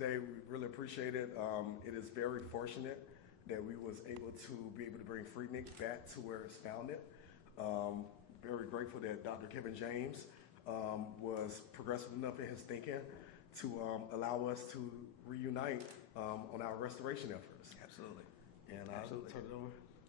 today. We really appreciate it. It is very fortunate that we was able to be able to bring Freaknik back to where it's founded. Very grateful that Dr. Kevin James was progressive enough in his thinking to allow us to reunite on our restoration efforts. Absolutely. And Absolutely. Turn it over.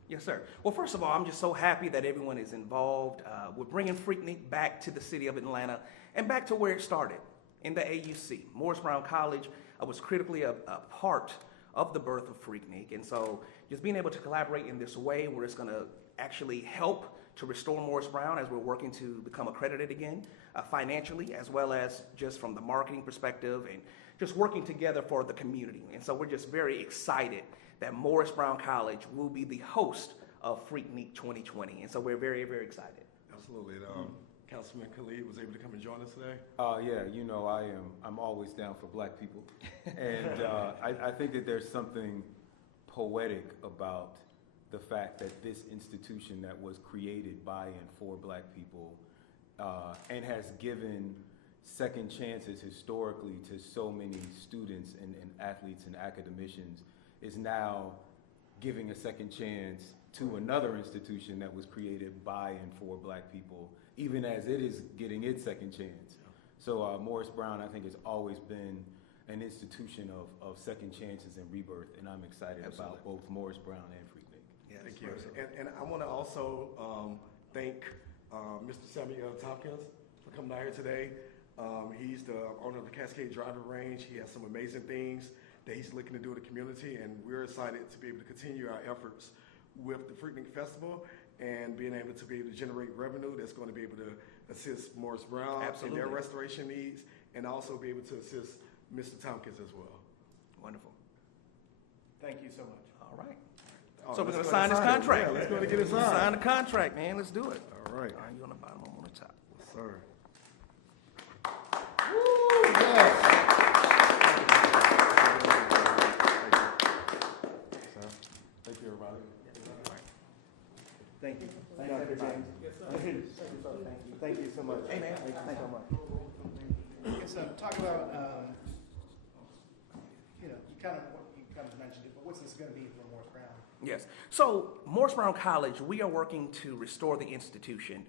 Yes, sir. Well, first of all, I'm just so happy that everyone is involved. We're bringing Freaknik back to the city of Atlanta and back to where it started, in the AUC. Morris Brown College was critically a part of the birth of Freaknik. And so just being able to collaborate in this way where it's going to actually help to restore Morris Brown as we're working to become accredited again, financially, as well as just from the marketing perspective and just working together for the community. And so we're just very excited that Morris Brown College will be the host of Freaknik 2020. And so we're very, very excited. Absolutely. Councilman Khalid was able to come and join us today. Yeah, you know, I'm always down for black people. And I think that there's something poetic about the fact that this institution that was created by and for black people and has given second chances historically to so many students and athletes and academicians is now giving a second chance to another institution that was created by and for black people, even as it is getting its second chance. So Morris Brown, I think, has always been an institution of second chances and rebirth, and I'm excited Absolutely. about both Morris Brown and Freaknik. Yes, Thank you. And I want to also thank Mr. Samuel Tompkins for coming out here today. He's the owner of the Cascade Driving Range. He has some amazing things that he's looking to do in the community, and we're excited to be able to continue our efforts with the Freaknik Festival and being able to be able to generate revenue that's going to be able to assist Morris Brown Absolutely. in their restoration needs, and also be able to assist Mr. Tompkins as well. Wonderful. Thank you so much. All right. Oh, So we're let's going to sign go this sign it. contract. Yeah, let's go to get it Let's signed. sign the contract, man. Let's do it. All right. All right, you on the bottom, I'm on the top. Yes, sir. Thank you, everybody. Thank you. Thanks, everybody. Yes, sir. Thank you so much. Hey, man. Thank you so much. Yes, talk about, you kind of mentioned it, but what's this going to be for Morris Brown? Yes. So Morris Brown College, we are working to restore the institution.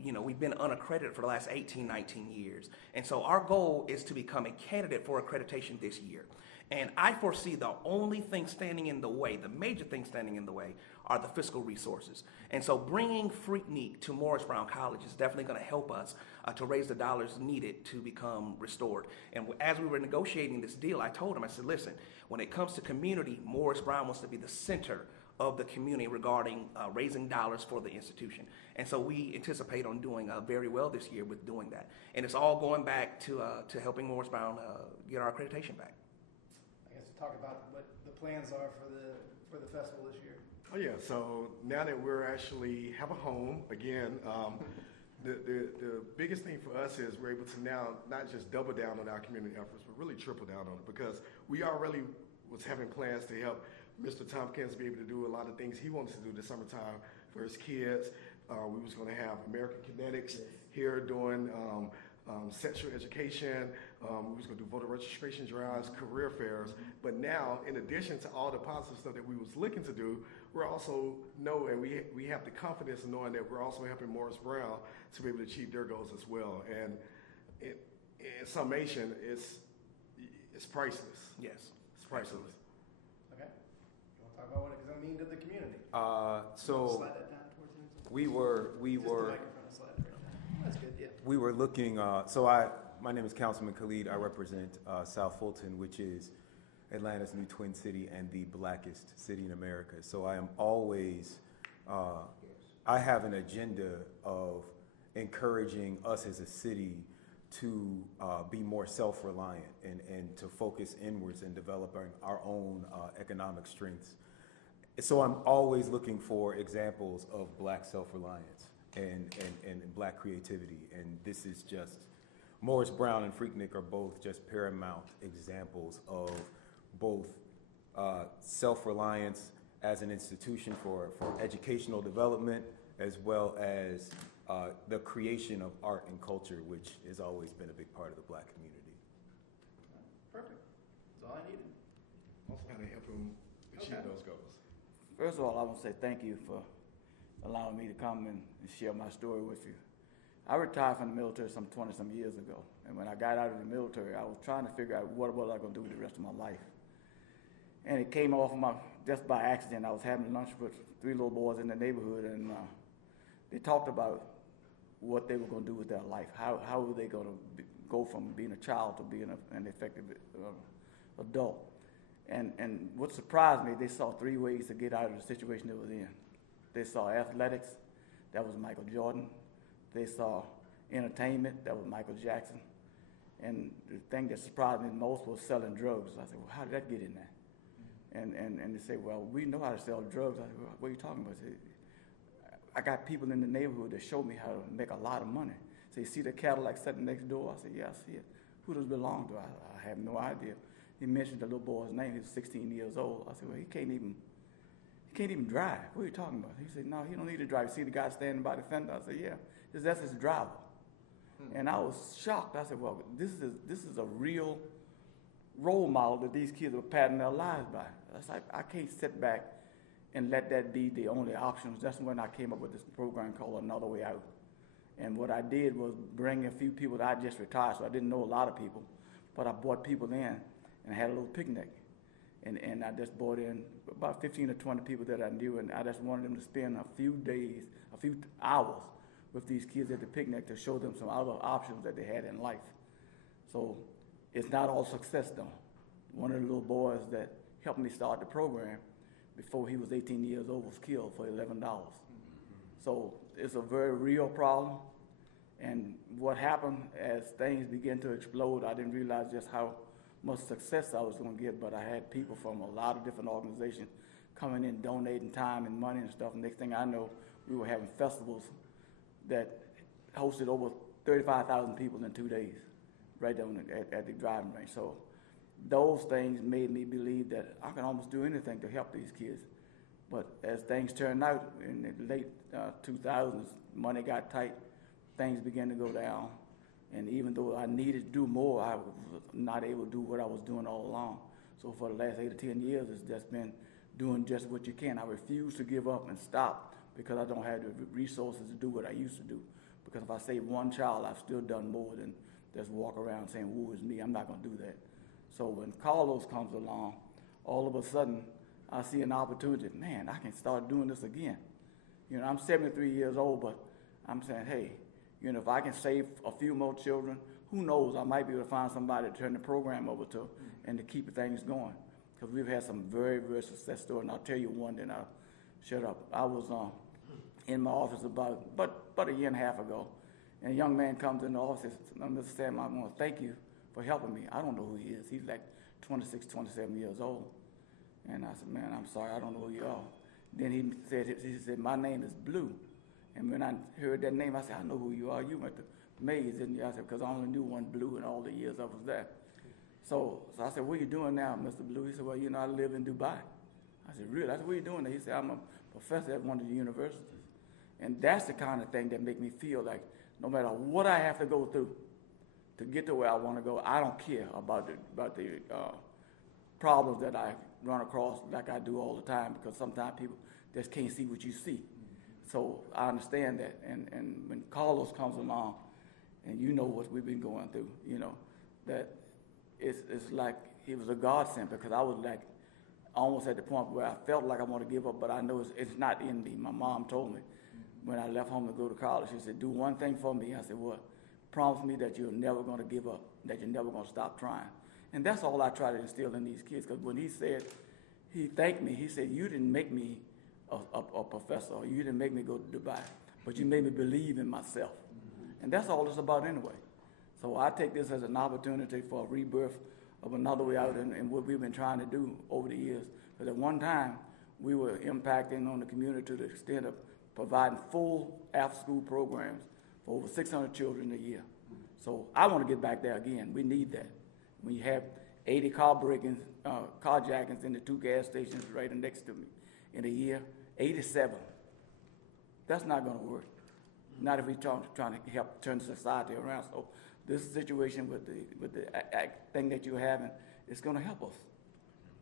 We've been unaccredited for the last 18, 19 years. And so our goal is to become a candidate for accreditation this year. And I foresee the only thing standing in the way, the major thing standing in the way, are the fiscal resources. And so bringing Freaknik to Morris Brown College is definitely going to help us to raise the dollars needed to become restored. And as we were negotiating this deal, I told him, I said, listen, when it comes to community, Morris Brown wants to be the center of the community regarding raising dollars for the institution. And so we anticipate on doing very well this year with doing that. And it's all going back to helping Morris Brown get our accreditation back. I guess talk about what the plans are for the festival this year. Oh yeah, so now that we're actually have a home again, the biggest thing for us is we're able to now not just double down on our community efforts, but really triple down on it, because we already was having plans to help Mr. Tompkins be able to do a lot of things he wanted to do this summertime for his kids. We was going to have American Kinetics here doing sexual education. We was going to do voter registration drives, career fairs. But now, in addition to all the positive stuff that we was looking to do, we're also and we have the confidence in knowing that we're also helping Morris Brown to be able to achieve their goals as well. And in summation, it's priceless. Yes. It's priceless. Okay. You want to talk about what it's going to mean to the community? So Slide that down towards him. we Just were the microphone slide right there. That's good, yeah. we were looking. My name is Councilman Khalid. I represent South Fulton, which is Atlanta's new twin city and the blackest city in America. So I am always, I have an agenda of encouraging us as a city to be more self-reliant and to focus inwards and developing our own economic strengths. So I'm always looking for examples of black self-reliance and black creativity. And this is just, Morris Brown and Freaknik are both just paramount examples of both self-reliance as an institution for educational development, as well as the creation of art and culture, which has always been a big part of the black community. Perfect. kind of help them achieve those goals. First of all, I want to say thank you for allowing me to come and share my story with you. I retired from the military some 20-some years ago, and when I got out of the military, I was trying to figure out what was I going to do with the rest of my life. And it came off just by accident. I was having lunch with 3 little boys in the neighborhood, and they talked about what they were going to do with their life. How were they going to go from being a child to being an effective adult? And what surprised me, they saw 3 ways to get out of the situation they was in. They saw athletics, that was Michael Jordan. They saw entertainment, that was Michael Jackson. And the thing that surprised me most was selling drugs. I said, well, how did that get in there? And they say, well, we know how to sell drugs. I said, well, what are you talking about? I said, I got people in the neighborhood that show me how to make a lot of money. Say, see the Cadillac sitting next door? I said, yeah, I see it. Who does it belong to? I have no idea. He mentioned the little boy's name. He was 16 years old. I said, well, he can't even drive. What are you talking about? He said, no, he don't need to drive. You see the guy standing by the fender? I said, yeah, that's his driver. And I was shocked. I said, well, this is a real role model that these kids are patterning their lives by. I said, I can't sit back and let that be the only options. That's when I came up with this program called Another Way Out. And what I did was bring a few people that I just retired, so I didn't know a lot of people, but I brought people in and had a little picnic. And I just brought in about 15 or 20 people that I knew, and I just wanted them to spend a few hours with these kids at the picnic to show them some other options that they had in life. So it's not all success though. One of the little boys that helped me start the program before he was 18 years old was killed for $11. So it's a very real problem. And what happened as things began to explode, I didn't realize just how much success I was going to get, but I had people from a lot of different organizations coming in, donating time and money and stuff. And next thing I know, we were having festivals that hosted over 35,000 people in 2 days, right down at the driving range. So those things made me believe that I can almost do anything to help these kids. But as things turned out in the late 2000s, money got tight, things began to go down. And even though I needed to do more, I was not able to do what I was doing all along. So for the last 8 or 10 years, it's just been doing just what you can. I refuse to give up and stop because I don't have the resources to do what I used to do. Because if I save one child, I've still done more than just walk around saying, woe is me. I'm not going to do that. So when Carlos comes along, all of a sudden, I see an opportunity. Man, I can start doing this again. You know, I'm 73 years old, but I'm saying, hey, you know, if I can save a few more children, who knows, I might be able to find somebody to turn the program over to and to keep things going. Because we've had some very, very success stories, and I'll tell you one, then I'll shut up. I was in my office about a year and a half ago, and a young man comes in the office and says, Mr. Sam, I want to thank you for helping me. I don't know who he is. He's like 26, 27 years old. And I said, man, I'm sorry, I don't know who you are. Then he said, my name is Blue. And when I heard that name, I said, I know who you are. You went to Mays, didn't you? I said, because I only knew one Blue in all the years I was there. So I said, what are you doing now, Mr. Blue? He said, well, you know, I live in Dubai. I said, really? I said, what are you doing there? He said, I'm a professor at one of the universities. And that's the kind of thing that make me feel like no matter what I have to go through to get to where I want to go, I don't care about the problems that I run across like I do all the time, because sometimes people just can't see what you see. So I understand that. And when Carlos comes along, and you know what we've been going through, you know, that it's like he was a godsend, because I was like almost at the point where I felt like I want to give up, but I know it's not in me. My mom told me when I left home to go to college, she said, do one thing for me. I said, what? Promise me that you're never going to give up, that you're never going to stop trying. And that's all I try to instill in these kids, because when he said, he thanked me, he said, you didn't make me a professor, or you didn't make me go to Dubai, but you made me believe in myself. And that's all it's about anyway. So I take this as an opportunity for a rebirth of Another Way Out, and what we've been trying to do over the years. Because at one time, we were impacting on the community to the extent of providing full after-school programs for over 600 children a year. So I want to get back there again. We need that. When you have 80 carjackings in the 2 gas stations right next to me in a year, 87. That's not going to work. Not if we're trying to help turn society around. So this situation with the thing that you're having is going to help us.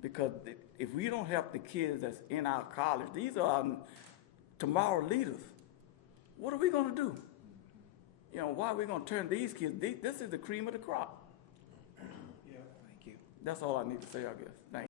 Because if we don't help the kids that's in our college, these are our tomorrow leaders. What are we going to do? You know, why are we going to turn these kids? This is the cream of the crop. Yeah. Thank you. That's all I need to say, I guess. Thank you.